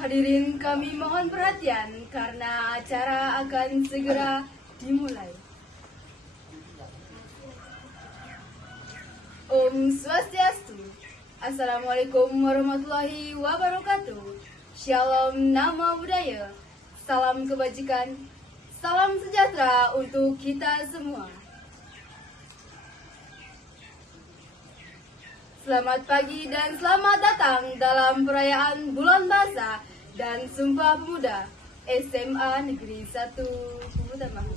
Hadirin kami mohon perhatian karena acara akan segera dimulai. Om Swastiastu. Assalamualaikum warahmatullahi wabarakatuh. Shalom Nama Budaya. Salam kebajikan. Salam sejahtera untuk kita semua. Selamat pagi dan selamat datang dalam perayaan Bulan Bahasa dan Sumpah Pemuda SMA Negeri 1 Kubutambahan.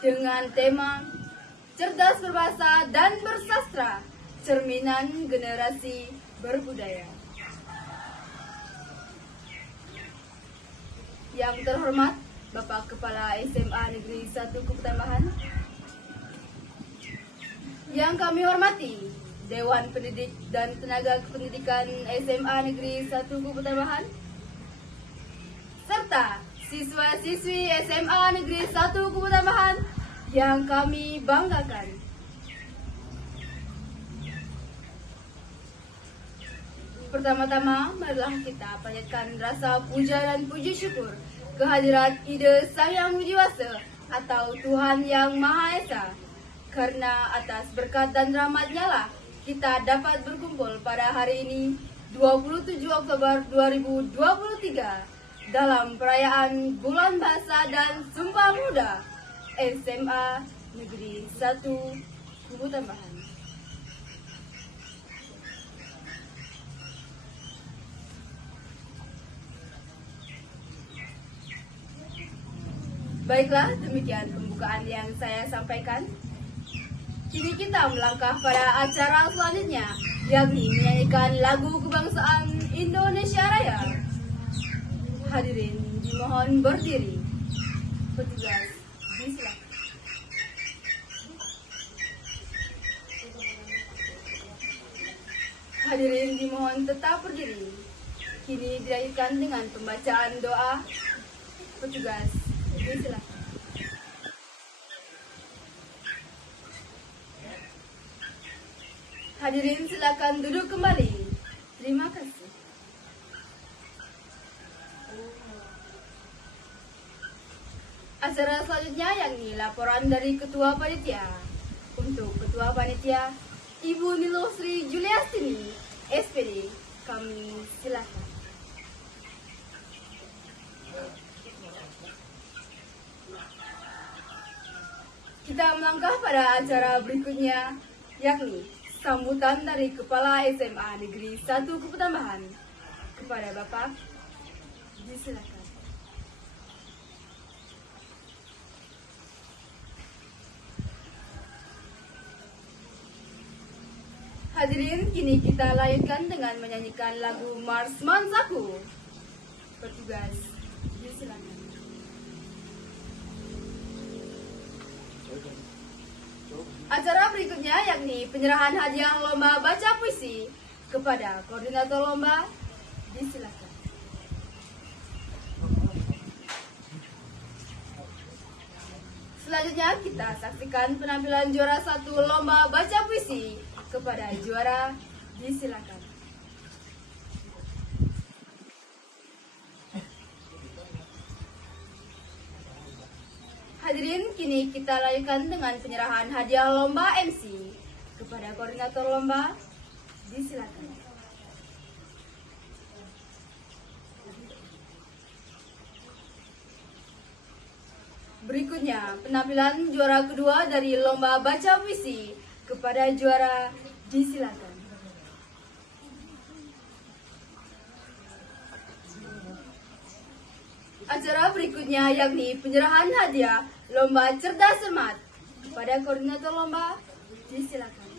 Dengan tema Cerdas Berbahasa dan Bersastra, Cerminan Generasi Berbudaya. Yang terhormat Bapak Kepala SMA Negeri 1 Kubutambahan, yang kami hormati Dewan Pendidik dan Tenaga Kependidikan SMA Negeri 1 Kubutambahan, serta siswa-siswi SMA Negeri 1 Kubutambahan yang kami banggakan. Pertama-tama, marilah kita panjatkan rasa puja dan puji syukur kehadirat Ide Sang Yang Widiwasa atau Tuhan Yang Maha Esa. Karena atas berkat dan rahmat-Nya lah kita dapat berkumpul pada hari ini 27 Oktober 2023 dalam perayaan Bulan Bahasa dan Sumpah Pemuda SMA Negeri 1 Kubutambahan. Baiklah, demikian pembukaan yang saya sampaikan. Kini kita melangkah pada acara selanjutnya, yakni menyanyikan lagu kebangsaan Indonesia Raya. Hadirin dimohon berdiri. Petugas disilakan. Hadirin dimohon tetap berdiri. Kini dilanjutkan dengan pembacaan doa. Petugas disilakan. Hadirin silakan duduk kembali. Terima kasih. Acara selanjutnya yakni laporan dari Ketua Panitia. Untuk Ketua Panitia, Ibu Nilo Sri Juliastini, SPD, kami silakan. Kita melangkah pada acara berikutnya, yakni sambutan dari Kepala SMA Negeri 1 Kubutambahan. Kepada Bapak, disilakan. Hadirin, kini kita lanjutkan dengan menyanyikan lagu Mars Mansaku. Petugas, disilakan. Acara berikutnya yakni penyerahan hadiah lomba baca puisi kepada koordinator lomba. Disilakan. Selanjutnya kita saksikan penampilan juara 1 lomba baca puisi kepada juara. Disilakan. Hadirin, kini kita lanjutkan dengan penyerahan hadiah lomba MC kepada koordinator lomba. Disilakan. Berikutnya, penampilan juara kedua dari lomba baca puisi kepada juara. Disilakan. Acara berikutnya yakni penyerahan hadiah lomba cerdas cermat kepada koordinator lomba. Disilakan.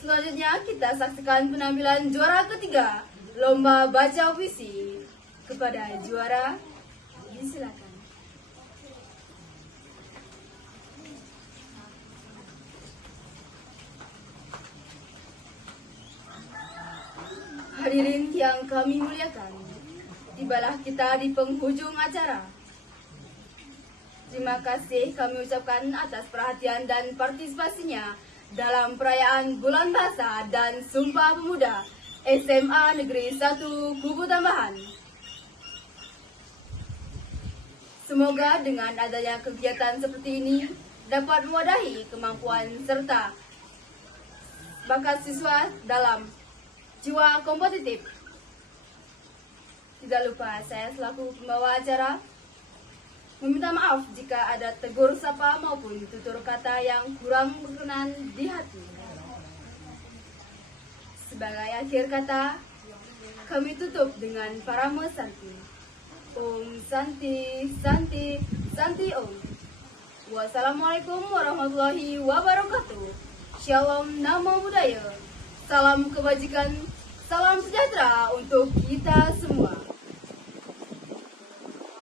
Selanjutnya kita saksikan penampilan juara ketiga lomba baca puisi kepada juara. Disilakan. Hadirin yang kami muliakan, tibalah kita di penghujung acara. Terima kasih kami ucapkan atas perhatian dan partisipasinya dalam perayaan Bulan Bahasa dan Sumpah Pemuda SMA Negeri 1 Kubu Tambahan. Semoga dengan adanya kegiatan seperti ini dapat mewadahi kemampuan serta bakat siswa dalam jiwa kompetitif. Tidak lupa saya selaku pembawa acara meminta maaf jika ada tegur sapa maupun tutur kata yang kurang berkenan di hati. Sebagai akhir kata, kami tutup dengan Parama Santi. Om Santi, Santi, Santi Om. Wassalamualaikum warahmatullahi wabarakatuh. Shalom Namo Buddhaya. Salam kebajikan, salam sejahtera untuk kita semua.